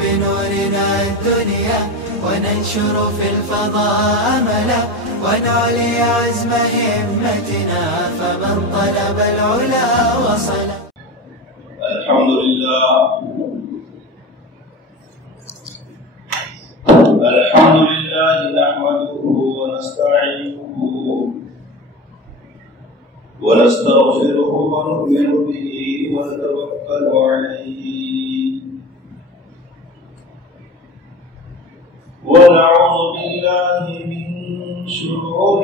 بنورنا الدنيا وننشر في الفضاء أملا ونعلي عزم همتنا فمن طلب العلا وصل. الحمد لله نحمده ونستعينه ونستغفره ونؤمن به ونتوكل عليه ونعوذ بالله من شرور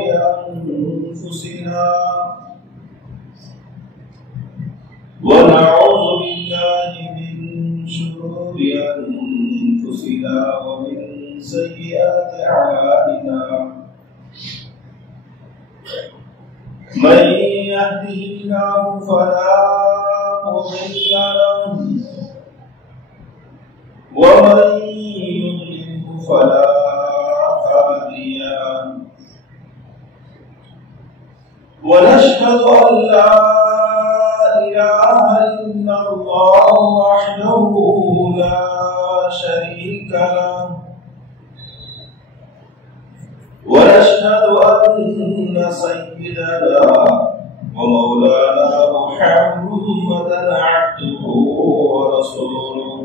أنفسنا ومن سيئات أعمالنا من يهده الله فلا مضل له ومن يضلله فلا هادي له ونشهد أن لا إله إلا الله وحده لا شريك له ونشهد أن سيدنا ومولانا محمدا عبده ورسوله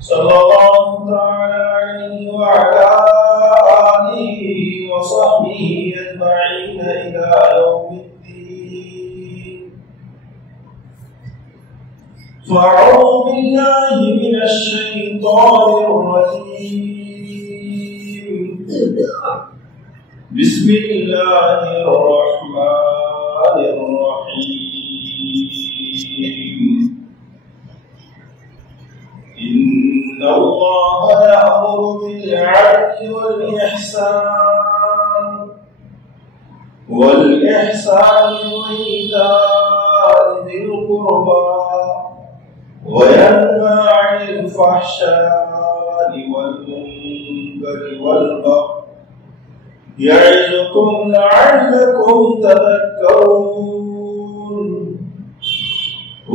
صلى الله تعالى عليه وعلى آله وصحبه أجمعين إلى يوم الدين. فأعوذ بالله من الشيطان الرجيم. بسم الله الرحمن الرحيم. إن الله يأمر بالعدل والإحسان وإيتاء ذي القربى وينهى عن الفحشاء والمنكر والبغي يعظكم لعلكم تذكرون.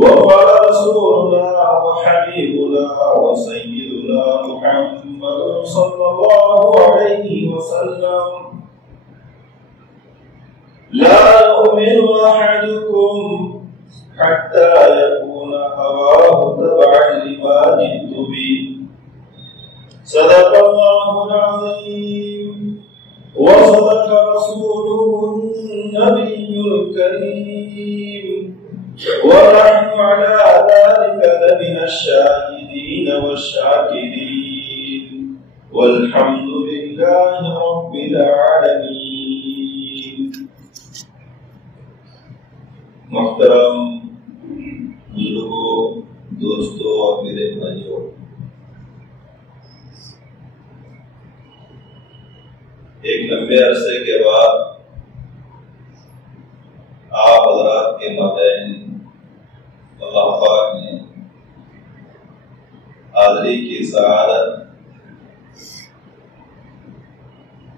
وقال رسولنا وحبيبنا وسيدنا محمد صلى الله عليه وسلم: لا يؤمن أحدكم حتى يكون هواه تبعا لما جئت به. صدق الله العظيم وصدق رسوله النبي الكريم ونحن على ذلك لمن الشاهدين والشاكرين والحمد لله رب العالمين. محترم بزرگوں، دوستوں اور میرے بھائیوں، ایک لمبے عرصے کے بعد آپ حضرات کے مابین اللہ پاک نے حاضری کی سعادت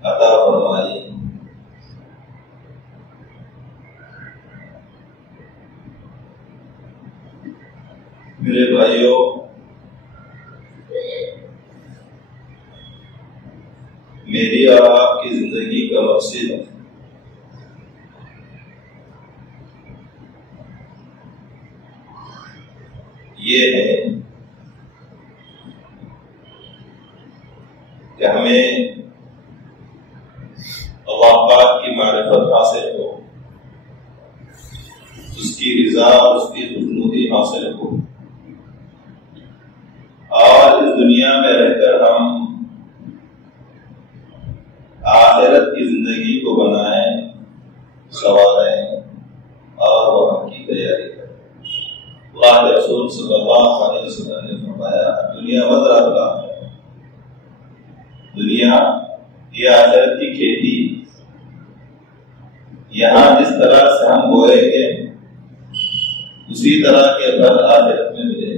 عطا فرمائی. میرے بھائیوں، میری اور آپ کی زندگی کا مقصد یہ ہے کہ ہمیں اللہ پاک کی معرفت حاصل ہو، اس کی رضا اور اس کی خوشنودی حاصل ہو، اور اس دنیا میں رہ کر ہم آخرت کی زندگی کو بنائیں، سنواریں اور وہاں کی تیاری کریں. اللہ کے رسول صلی اللہ علیہ وسلم نے فرمایا: دنیا مزرعۃ الآخرہ، دنیا یہ آخرت کی کھیتی، یہاں جس طرح سے ہم بوئیں گے اسی طرح کے پھل آخرت میں ملیں گے.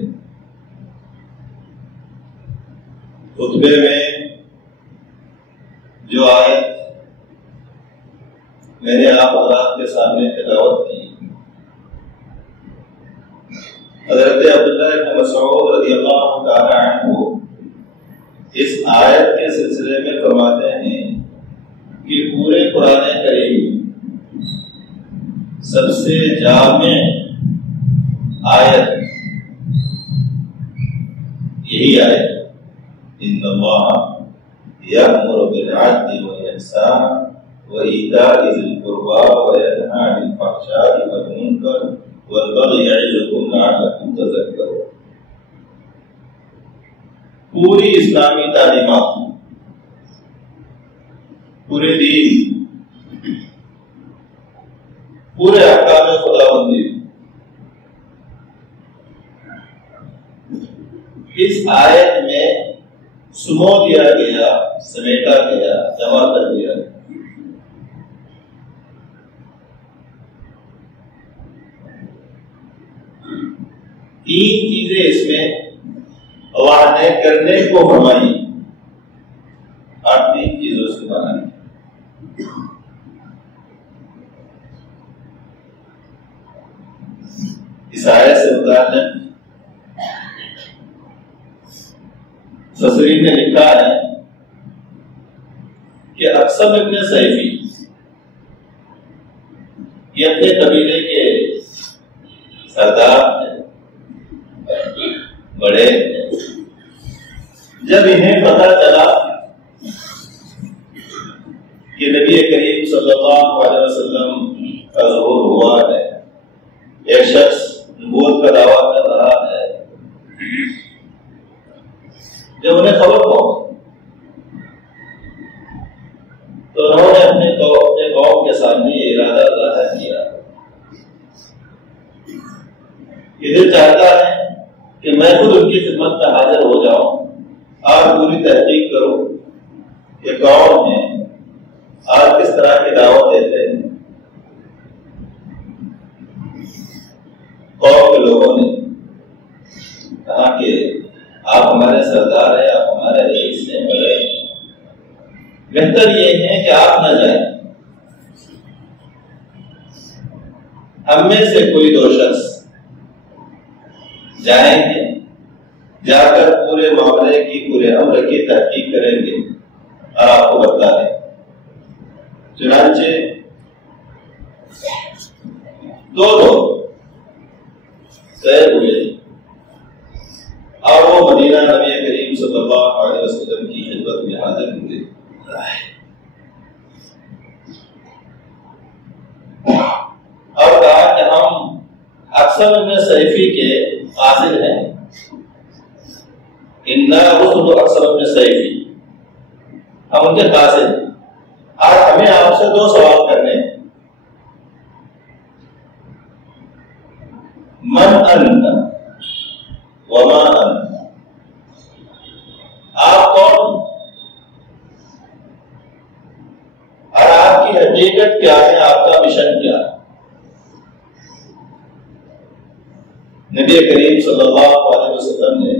خطبے میں جو آیت میں نے آپ حضرات کے سامنے تلاوت کی، حضرت عبداللہ بن مسعود رضی اللہ آیت کے سلسلے میں فرماتے ہیں کہ پورے قرآن کریم سب سے جامع آیت یہی آیت ان اللہ یأمر بالعدل والإحسان وإیتاء ذی القربى وینہی عن الفحشاء والمنکر والبغی یعظکم لعلکم تذکرون. پوری اسلامی تعلیمات، پورے دین، پورے احکام خداوندی اس آیت میں سمو دیا گیا، سمیٹا گیا، جمع کر دیا گیا. تین چیزیں اس میں اللہ نے کرنے کو فرمائی، اور تین چیزوں سے بنائی. اس آیت سے متعلق مفسرین نے لکھا ہے کہ اقسم ابن سیفی یہ اپنے قبیلے کے سردار ہیں، بڑے. جب انہیں پتہ چلا کہ نبی کریم صلی اللہ علیہ وسلم کا ظہور ہوا ہے، ایک شخص نبوت کا دعویٰ کر رہا ہے، جب انہیں خبر پہنچی تو انہوں نے اپنے قوم کے سامنے یہ ارادہ ظاہر کیا کہ دل چاہتا ہے کہ میں خود ان کی خدمت میں حاضر ہو جاؤں اور پوری تحقیق کروں کہ کون ہیں اور کس طرح کی دعوت دیتے ہیں. قوم کے لوگوں نے کہا کہ آپ ہمارے سردار ہیں، آپ ہمارے رئیس ہیں، بہتر یہ ہے کہ آپ نہ جائیں، ہم میں سے کوئی دو شخص جائیں گے، جا کر پورے معاملے کی، پورے امر کی تحقیق کریں گے اور آپ کو بتائیں. چنانچہ دو لوگ طے ہوئے اور وہ مدینہ نبی کریم صلی اللہ علیہ وسلم کی خدمت میں حاضر ہوئے. اور کہا کہ ہم اقسم ابن سیفی کے قاصد ہیں، انا رسل اقسم ابن سیفی، ہم ان کے قاصد ہیں اور ہمیں آپ سے دو سوال کرنے ہیں. من انت وما انت، آپ کون اور آپ کی حقیقت کیا ہے، آپ کا مشن کیا ہے. نبی کریم صلی اللہ علیہ وسلم نے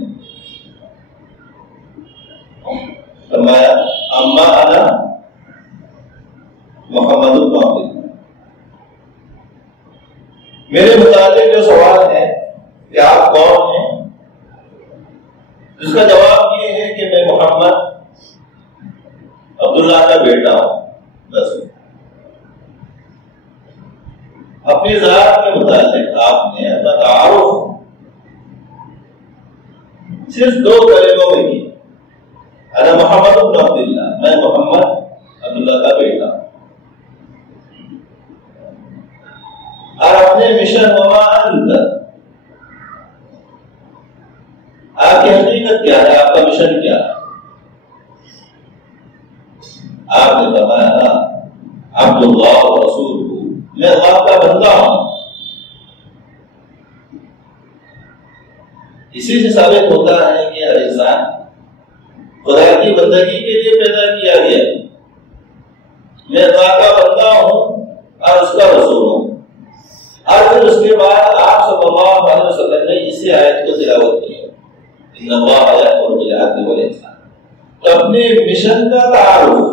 فرمایا اما انا محمد بن عبد اللہ، میرے متعلق جو سوال ہے کہ آپ کون ہیں، اس کا جواب یہ ہے کہ میں محمد عبداللہ کا بیٹا ہوں. بس اپنی ذات کے متعلق آپ نے اپنا تعارف صرف دو کلموں میں کی، انا محمد بن عبداللہ، میں محمد عبداللہ کا بیٹا ہوں. اور اپنے مشن وما انت، آپ کی حقیقت کیا ہے، آپ کا مشن کیا ہے. آپ نے فرمایا عبد اللہ و رسول، میں اللہ کا بندہ ہوں. اسی سے ثابت ہوتا ہے کہ ہر انسان خدا کی بندگی کے لیے پیدا کیا گیا. میں اللہ کا بندہ ہوں اور اس کا رسول ہوں. اور پھر اس کے بعد آپ صلی اللہ علیہ وسلم نے اسی آیت کو تلاوت کی، ان اللہ یأمر بالعدل والإحسان. اپنے مشن کا تعارف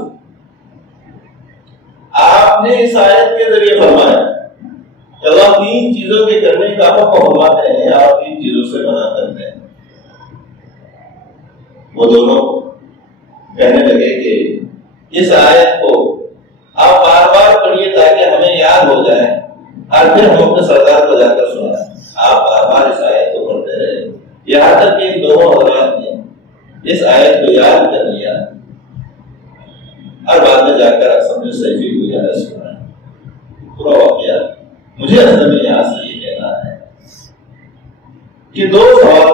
آپ نے اس آیت کے ذریعے فرمایا کہ اللہ تین چیزوں کے کرنے کا حکم فرماتے ہیں اور تین چیزوں سے منع کرتے ہیں. وہ دونوں کہنے لگے کہ اس آیت کو آپ بار بار پڑھیے تاکہ ہمیں یاد ہو جائے اور پھر ہم اپنے سردار کو جا کر سنائیں۔ آپ بار بار اس آیت کو پڑھتے رہے یہاں تک کہ دونوں حضرات نے اس آیت کو یاد کر لیا اور بعد میں جا کر اصل میں سیفی کو یاد سنا پورا واقعہ۔ مجھے اصل میں یہاں سے یہ کہنا ہے کہ دو سوال،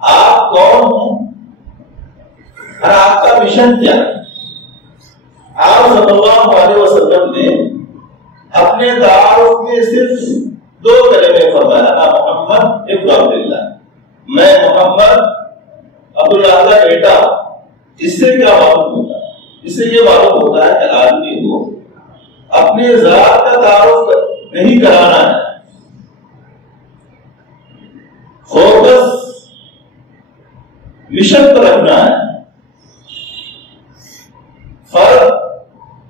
آپ کون ہیں اور آپ کا مشن کیا ہے؟ آپ صلی اللہ علیہ وسلم نے اپنے تعارف میں صرف دو کلمے فرمایا، محمد ابن عبداللہ، میں محمد عبداللہ کا بیٹا۔ اس سے کیا معلوم ہوتا ہے؟ اس سے یہ معلوم ہوتا ہے کہ آدمی کو اپنے ذات کا تعارف نہیں کرانا ہے، فوکس مشن پر رکھنا ہے۔ فرق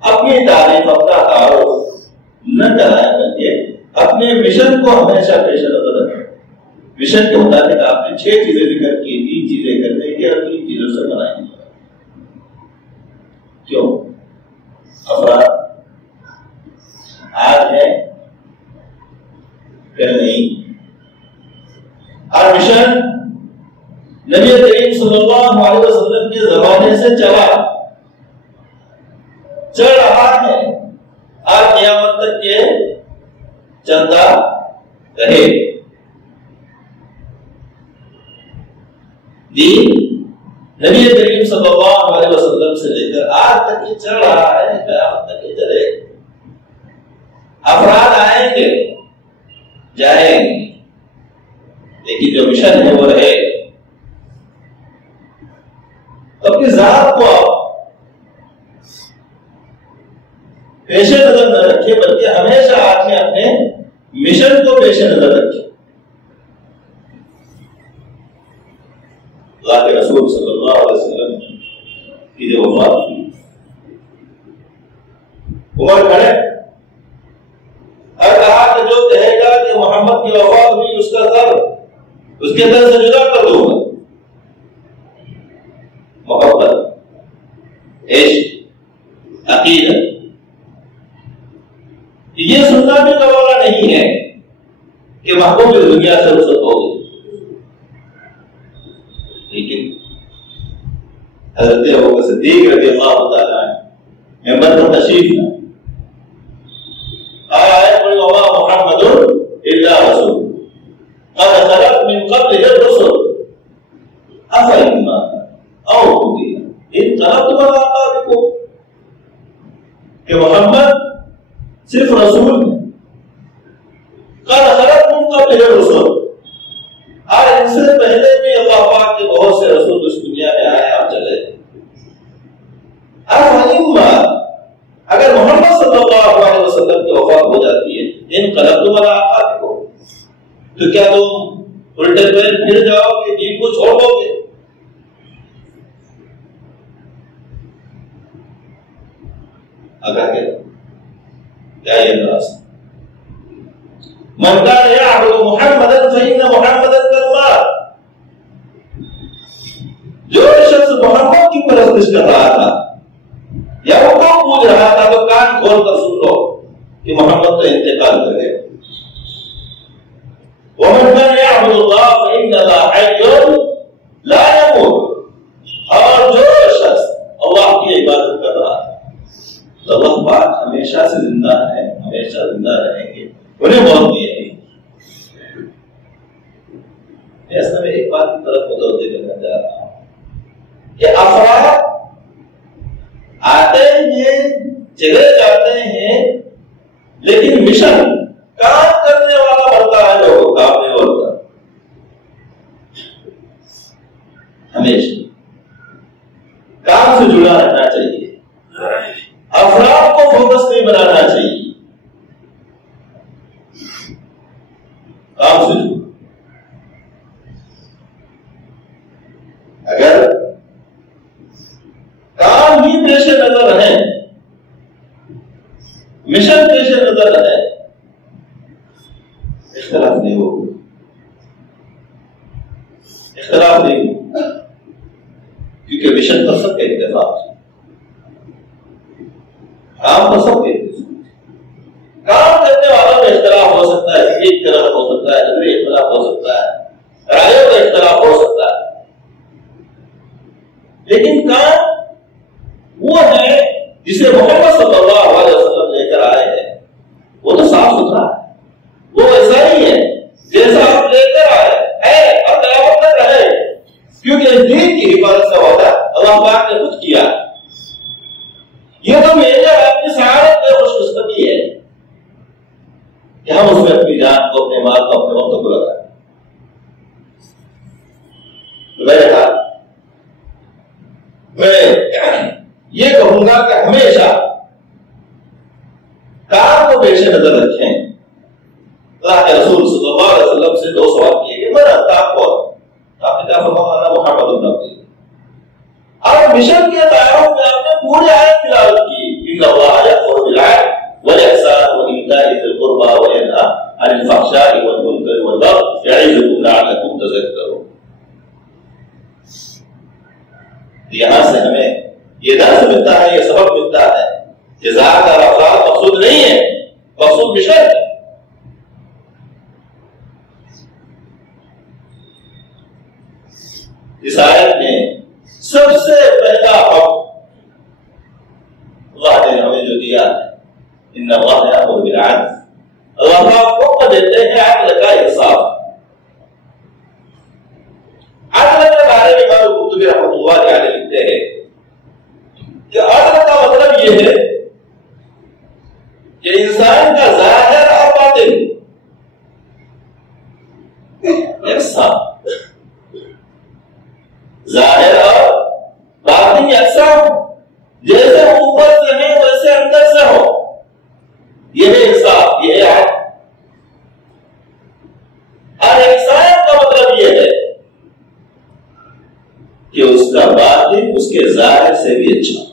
اپنی تعریف اپنا تعارف نہ کرائے بلکہ اپنے مشن کو ہمیشہ پیش نظر رکھیں۔ مشن کے مطابق آپ نے 6 چیزیں ذکر کی، 3 چیزیں کرنے کی اور 3 چیزوں سے بنائیں۔ کیوں؟ افراد آج ہے کہ نہیں، اور مشن نبی کریم صلی اللہ علیہ وسلم کے زمانے سے چل رہا ہے اور قیامت تک کے چلتا رہے۔ دین نبی کریم صلی اللہ علیہ وسلم سے لے کر آج تک یہ چل رہا ہے، قیامت تک یہ چلے۔ افراد آئیں گے جائیں گے لیکن جو مشن ہے وہ رہے۔ اپنی ذات کو آپ پیش نظر نہ رکھے بلکہ ہمیشہ آپ نے اپنے مشن کو پیش نظر رکھے۔ اللہ کے رسول صلی اللہ علیہ وسلم کی جو وفات کی، عمر کھڑے اور کہا کہ جو کہے گا کہ محمد کی وفات ہوئی اس کا سر اس کے دل سے جدا کر دوں گا۔ محبت، عشق، عقیدت، یہ سننا بھی گوارا نہیں ہے کہ محبوب دنیا سے رخصت ہو گئی، لیکن حضرت ابوبکر صدیق رضی اللہ تعالیٰ عنہ منبر پر تشریف لائے اور آیت پڑھی وما محمد الا رسول قد خلت من قبله الرسل افإن مات او قتل انقلبتم على اعقابكم، کہ محمد صرف رسول ہے، قد خلت من قبله الرسل، اور ان سے پہلے بھی اللہ پاک کے بہت سے رسول اس دنیا میں آئے اور چلے۔ اگر محمد صلی اللہ علیہ وسلم کی وفات ہو جاتی ہے انقلبتم علی اعقابکم، تو کیا تم الٹے پیر پھر جاؤ گے، دین کو چھوڑ دو گے؟ اگر کیا یہ راستہ من كان يعبد محمدا فإن محمدا قد مات، جو شخص محمد کی پرستش کر رہا تھا یا وہ کون پوچھ رہا تھا تو کان کھول کر سن لو کہ محمد تو انتقال کر گئے۔ ومن كان يعبد الله فإن الله حي لا يموت، اور جو شخص اللہ کی عبادت کر رہا ہے تو اللہ پاک ہمیشہ سے زندہ ہے، ہمیشہ زندہ رہیں گے، انہیں موت نہیں ہے۔ ایسا میں ایک بات کی طرف متوجہ کرنا چاہ رہا ہوں کہ افراد آتے ہیں چلے جاتے ہیں لیکن مشن کام کرنے والا بنتا ہے جو کام نہیں ہوتا۔ ہمیشہ کام سے جڑا رہنا چاہیے، افراد کو فوکس نہیں بنانا چاہیے، کام سے جڑا۔ اگر کام ہی پیش نظر رہے، مشن پیش نظر رہے، اختلاف نہیں ہوگا، اختلاف نہیں ہوگا، کیونکہ مشن پر سب کا اتفاق ہے، کام پر سب کے کام کرنے والوں میں اختلاف ہو سکتا ہے، ایک طرف ہو سکتا ہے، نظری اختلاف ہو سکتا ہے، رائےوں کا اختلاف ہو سکتا ہے، لیکن کام وہ ہے جسے محمد صلی اللہ علیہ وسلم لے کر آئے ہیں، وہ تو صاف ستھرا ہے، وہ ایسا ہی ہے جیسا آپ لے کر آئے ہے اور قیامت تک رہے، کیونکہ اس دین کی حفاظت کا وعدہ اللہ پاک نے خود کیا۔ یہ تو میرے آپ کی سعادت میں خوش قسمتی ہے کہ ہم اس میں اپنی جان کو، اپنے مال کو، اپنے وقت کو لگائیں۔ میں یہ کہوں گا کہ ہمیشہ کام کو پیش نظر رکھیں۔ اللہ کے رسول صلی اللہ علیہ وسلم سے دو سوال کیے گئے، میں آپ کو آپ نے کہا فرمایا محمد اللہ، اور مشن کے تعارف میں آپ نے پوری آیت تلاوت کی، ان اللہ یأمر بالعدل والإحسان وإيتاء ذي القربى وينهى عن الفحشاء والمنكر والبغي يعظكم لعلكم تذكرون۔ یہاں سے ہمیں یہ درس ملتا ہے، یہ سبق ملتا ہے کہ ذات اور افراد مقصود نہیں ہے، مقصود مشن ہے۔ اس آیت میں سب سے پہلا حکم اللہ نے ہمیں جو دیا ہے، ان اللہ یأمر بالعدل، اللہ پاک حکم دیتے ہیں عدل کا، انصاف۔ عدل کے بارے میں امام قرطبی رحمۃ اللہ علیہ لکھتے ہیں کہ عدل کا مطلب یہ ہے کہ انسان کا ظاہر اور باطن یکساں، ظاہر اور باطن یکساں، جیسے اوپر سے ہے ویسے اندر سے ہو، یہ ہے انصاف، یہ ہے عدل۔ اور انسان کا مطلب یہ ہے کہ اس کا باطن اس کے ظاہر سے بھی اچھا۔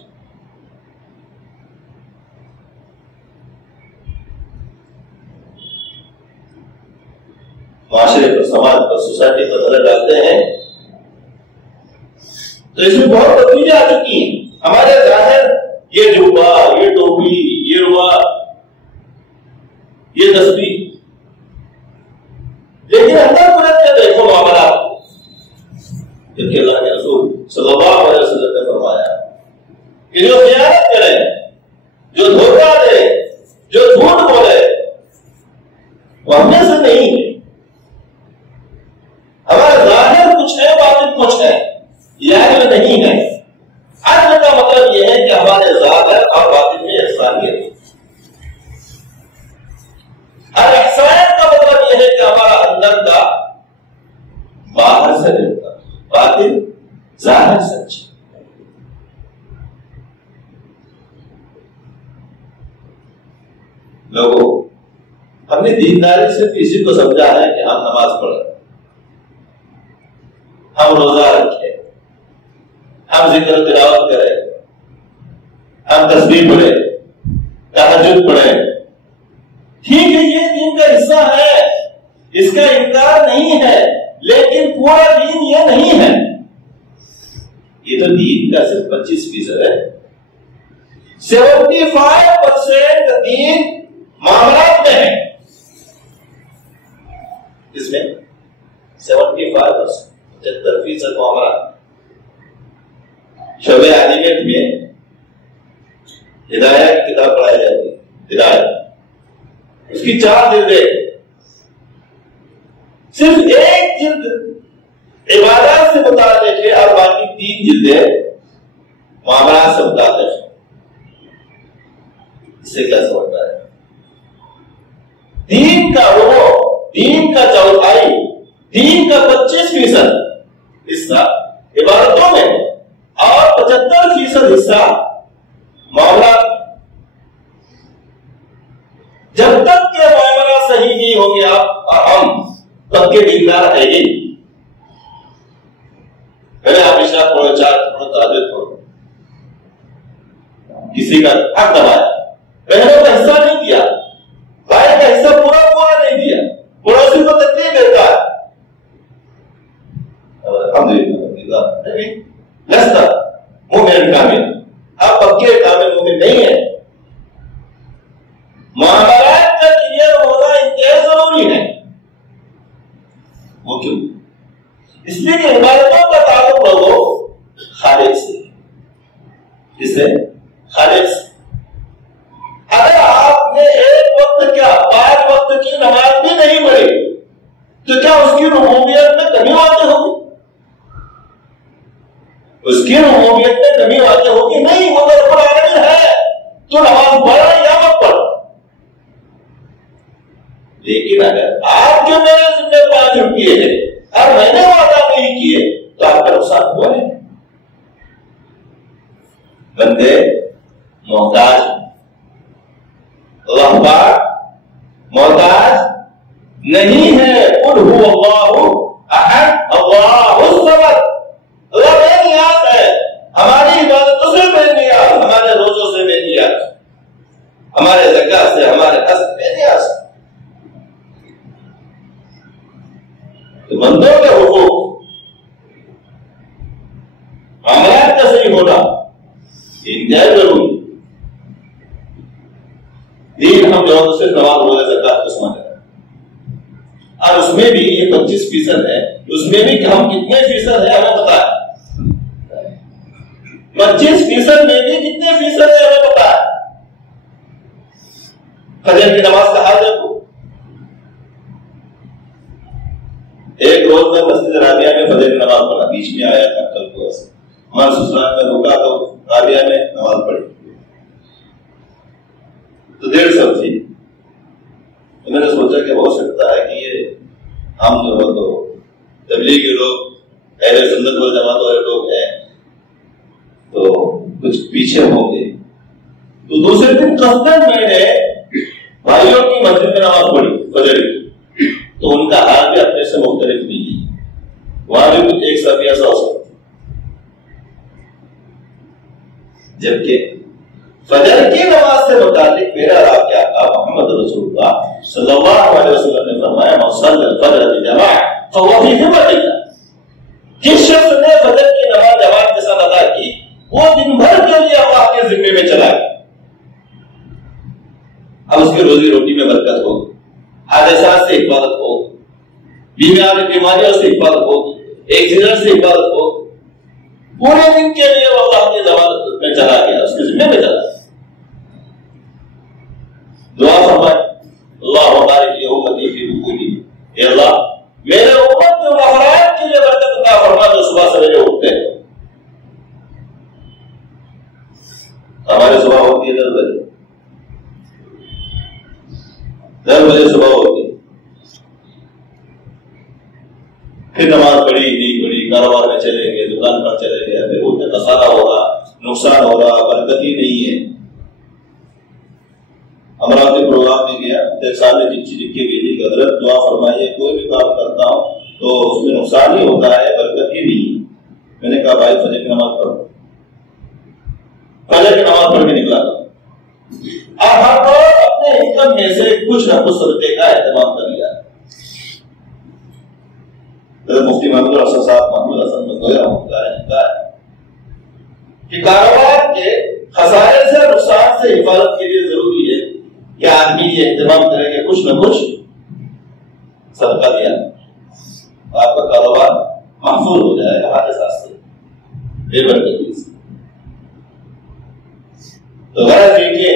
معاشرے پر، سماج پر، سوسائٹی پر نظر ڈالتے ہیں تو اس میں بہت تبدیلی آ چکی ہیں۔ ہمارے ظاہر یہ جوبا، یہ ٹوپی، یہ روا، یہ تسبیح، لیکن اندر پلٹ کے دیکھو معاملات، کیونکہ اللہ کے رسول صلی اللہ علیہ وسلم نے فرمایا کہ جو خیانت کرے، جو دھوکہ دے، جو جھوٹ بولے، وہ ہم میں سے نہیں ہے۔ ہمارا ظاہر کچھ ہے، باطن کچھ ہے، یہ عدل نہیں ہے۔ عدل کا مطلب یہ ہے کہ ہمارے ظاہر اور باطن میں یکسانیت ہے، اور احسان کا مطلب یہ ہے کہ ہمارا اندر کا باہر سے ملتا، باطن ظاہر سچ۔ لوگوں، ہم نے دینداری صرف اسی کو سمجھا ہے کہ ہم نماز پڑھیں، ہم روزہ رکھیں، ہم ذکر تلاوت کریں، ہم تسبیح پڑھیں، تہجد پڑھیں۔ ٹھیک ہے، یہ دین کا حصہ ہے، اس کا انکار نہیں ہے، لیکن پورا دین یہ نہیں ہے۔ یہ تو دین کا صرف 25% ہے۔ 75% دین معاملات میں ہے۔ اس میں 75%، 75% معاملات۔ شعبہ عالمیت میں ہدایت کی کتاب پڑھائی جاتی ہے، ہدایت، اس کی 4 جلدیں، صرف ایک جلد عبادات سے متعلق ہے اور باقی 3 جلدیں معاملات سے متعلق ہے۔ اس سے کیا سمجھتا ہے؟ دین کا ربع، دین کا چوتھائی، دین کا 25% حصہ عبادتوں میں اور 75% حصہ معاملات۔ جب تک کہ معاملہ صحیح نہیں ہوں گے آپ اور ہم، تب کے دیندار ہے ہی۔ پہلے آپ عشاء پڑھو، 4 پڑھو، تہجد پڑھو، کسی کا حق دبایا، بہنوں کا حصہ نہیں دیا، بھائی کا حصہ پورا نہیں دیا، پڑوسی کو تکلیف دیتا ہے، الحمدللہ لستا کیوں؟ اس لیے کہ عبادتوں کا تعلق لوگوں خالق سے، کس سے؟ خالق سے۔ اگر آپ نے ایک وقت کیا 5 وقت کی نماز بھی نہیں پڑھی تو کیا اس کی ربوبیت میں کمی واقع ہوگی؟ اس کی ربوبیت میں کمی واقع ہوگی نہیں، وہ رب العالمین ہے تو نماز پڑھا یا مت پڑھا۔ لیکن اگر آپ کے میرے ذمہ 5 روپیے ہیں اور میں نے وعدہ نہیں کیے تو آپ کا نقصان ہوا نہیں۔ بندے محتاج، اللہ پاک محتاج نہیں ہے۔ قل هو اللہ احد اللہ الصمد، اللہ بے نیاز ہے، ہماری عبادتوں سے بے نیاز، ہمارے روزوں سے بے نیاز، ہمارے زکات سے، ہمارے حج سے بے نیاز۔ تو بندوں کے حقوق معاملات کا صحیح ہونا انتہائی ضروری۔ دین ہم جو صرف نماز روزہ زکات کو سمجھ رہے ہیں، اور اس میں بھی یہ 25% ہے، اس میں بھی کہ ہم کتنے فیصد ہے ہمیں پتا ہے، 25% میں بھی کتنے فیصد ہے ہمیں پتا ہے۔ فجر کی نماز کا حال دیکھو، ایک روز میں مسجد رابعہ میں فجر کی نماز پڑھا، بیچ میں آیا تھا کل کو، ہمارے سسرال میں رکا تو رابعہ میں نماز پڑھی تو 150 تھی۔ میں نے سوچا کہ ہو سکتا ہے کہ یہ ہم جو ہے تو تبلیغی لوگ، اہل سنت والجماعت والے لوگ ہیں تو کچھ پیچھے ہوں گے۔ تو دوسرے دن قصداً میں نے بھائیوں کی مسجد میں نماز پڑھی فجر کی، تو ان کا حال بھی اپنے سے مختلف نہیں ہے، وہاں بھی کچھ ایک صفیہ سا ہو سکتا، جبکہ فجر کی نماز سے متعلق میرا راب کیا کہا محمد رسول اللہ صلی اللہ علیہ وسلم نے فرمایا من صلی الفجر بجماعۃ فهو فی ذمۃ اللہ، جس شخص نے فجر کی نماز جماعت کے ساتھ ادا کی وہ دن بھر کے لیے اللہ کے ذمے میں چلا گیا۔ اب اس کی روزی روٹی میں برکت ہوگی، حادثات سے حفاظت ہوگی، بیماریوں سے حفاظت ہوگی، ایکسیڈنٹ سے حفاظت ہوگی، پورے دن کے لیے وہ اللہ کی ضمانت میں چلا گیا، اس کے ذمے میں چلا گیا۔ دعا فرمائے اللہ بارک لی امتی فی بکوری، اے اللہ میرے امت کے افراد کے لیے برکت عطا فرما جو صبح سویرے اٹھتے ہیں۔ ہمارے صبح ہوتی ہے 10 بجے، 10 بجے صبح ہوتی ہے، پھر نماز پڑھی نہیں پڑھی، کاروبار میں چلیں گے، دکان پر چلیں گے، پھر اٹھتے خسارہ ہوگا، نقصان ہوگا، برکت ہی نہیں ہے۔ امراضی پروگرام میں گیا، ایک سال نے چٹھی لکھ کے بھیجی کہ حضرت دعا فرمائیے، کوئی بھی کام کرتا ہوں تو اس میں نقصان ہی ہوتا ہے، برکت ہی نہیں۔ میں نے کہا بھائی فجر کی نماز پڑھو، فجر کی نماز پڑھ کے نکلا۔ اب ہر روز اپنے انکم میں سے کچھ نہ کچھ صدقے کا اہتمام کر لیا۔ مفتی محمد الحسن صاحب محمد حسن مدویہ رحمۃ اللہ نے کہا کہ کاروبار کے خسارے سے، نقصان سے حفاظت کے لیے ضروری ہے کہ آدمی یہ اہتمام کرے کہ کچھ نہ کچھ صدقہ دیا، آپ کا کاروبار محفوظ ہو جائے گا حادثات سے، بے برکتی سے۔ تو غرض یہ کہ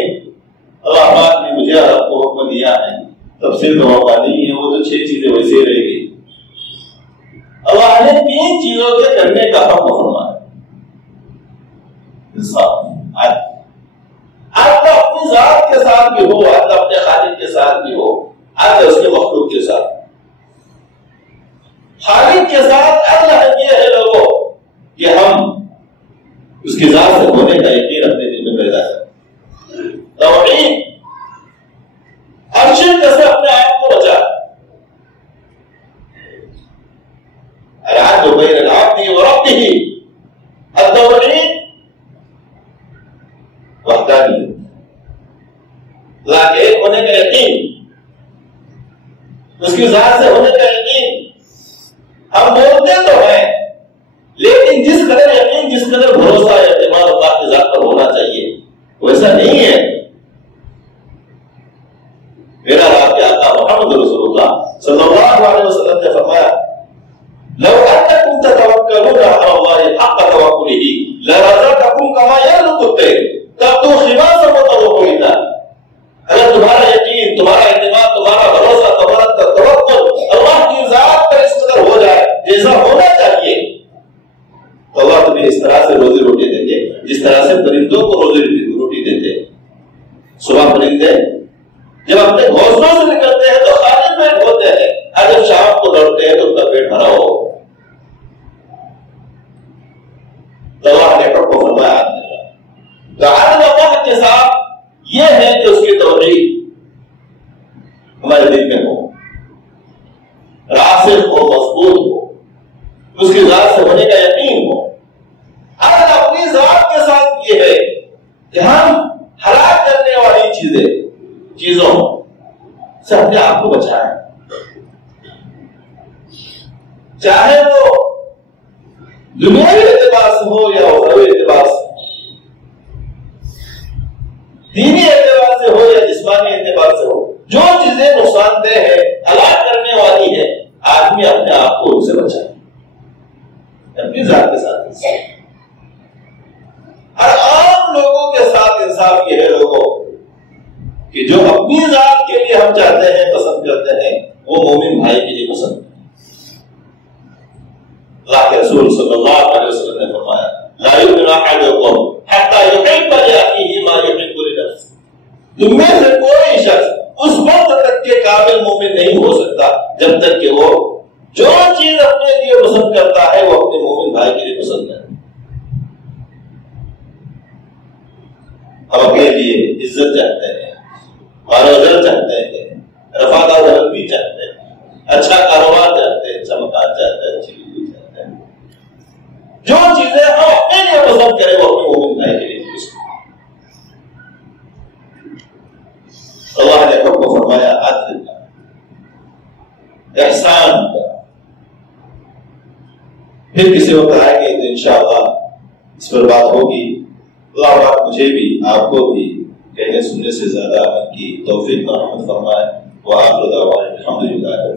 اللہ پاک نے مجھے اور آپ کو حکم دیا ہے، تفسیر تو موقع نہیں ہے، وہ تو 6 چیزیں ویسے رہے گی۔ اللہ نے 3 چیزوں کے کرنے کا حکم فرمایا، انصاف، عدل۔ عدل اپنی ذات کے ساتھ بھی ہو، عدل اپنے خالق کے ساتھ بھی ہو، عدل اس کے مخلوق کے ساتھ۔ خالق کے ساتھ عدل یہ ہے لوگوں کہ ہم اس کی ذات سے ہونے کا یقین اپنے دل میں پیدا کریں، توحید، ہر شرک سے اپنے آپ کو بچا۔ العدل بین العبد وربہ، التوحید، وحدانیت، اللہ کے ایک ہونے کا یقین، اس کی ذات سے ہونے کا یقین۔ ہم بولتے تو ہیں لیکن جس قدر یقین، جس قدر بھروسہ اعتماد اللہ کی ذات پر ہونا چاہیے ویسا نہیں ہے۔ میرا رب کے آقا محمد رسول اللہ صلی اللہ علیہ وسلم نے فرمایا ہمیں اس طرح سے روزی روٹی دیں گے جس طرح سے پرندوں کو روزی روٹی دیتے ہیں. صبح پرندے جب اپنے گھونسلوں سے نکلتے ہیں تو خالی پیٹ ہوتے ہیں، اور جب شام کو لوٹتے ہیں تو ان کا پیٹ بھرا ہو. اللہ نے کو فرمایا اللہ کے ساتھ یہ ہے کہ اس کی توحید ہمارے دل میں ہو، راسخ ہو، مضبوط ہو، اس کی ذات سے ہونے کا یقین ہو. اگر اپنی ذات کے ساتھ یہ ہے کہ ہم ہلاک کرنے والی چیزوں سے اپنے آپ کو بچائیں، چاہے وہ دنیاوی اعتبار سے ہو یا اخروی اعتبار سے، دینی اعتبار سے ہو یا جسمانی اعتبار سے ہو، جو چیزیں نقصان دہ ہے، ہلاک کرنے والی ہے، آدمی اپنے آپ کو ان سے بچائے اپنی ذات کے ساتھ. اور عام لوگوں کے ساتھ انصاف یہ ہے لوگوں کہ جو اپنی ذات کے لیے ہم چاہتے ہیں، پسند کرتے ہیں، وہ مومن بھائی کے لیے پسند ہے. اللہ کے رسول صلی اللہ علیہ وسلم نے فرمایا لا یؤمن احدکم حتی یحب لأخیہ ما یحب لنفسہ. تم میں سے کوئی شخص اس وقت تک کے کامل مومن نہیں ہو سکتا جب تک کہ وہ جو چیز اپنے لیے پسند کرتا ہے وہ اپنے مومن بھائی کے لیے پسند کرے. ہم اپنے لیے عزت چاہتے ہیں، ماروزر چاہتے ہیں، رفع دفع چاہتے ہیں، اچھا کاروبار چاہتے ہیں، چمکات چاہتے ہیں، اچھی زندگی چاہتے ہیں. جو چیزیں ہم اپنے لیے پسند کریں وہ اپنے مومن بھائی کے لیے پسند. اللہ نے حکم کو فرمایا عدل کا، احسان کا. پھر کسی وقت آئے گے تو انشاءاللہ اس پر بات ہوگی. اللہ پاک مجھے بھی آپ کو بھی کہنے سننے سے زیادہ عمل کی توفیق اور رحمت فرمائے. وآخر دعوانا الحمدللہ.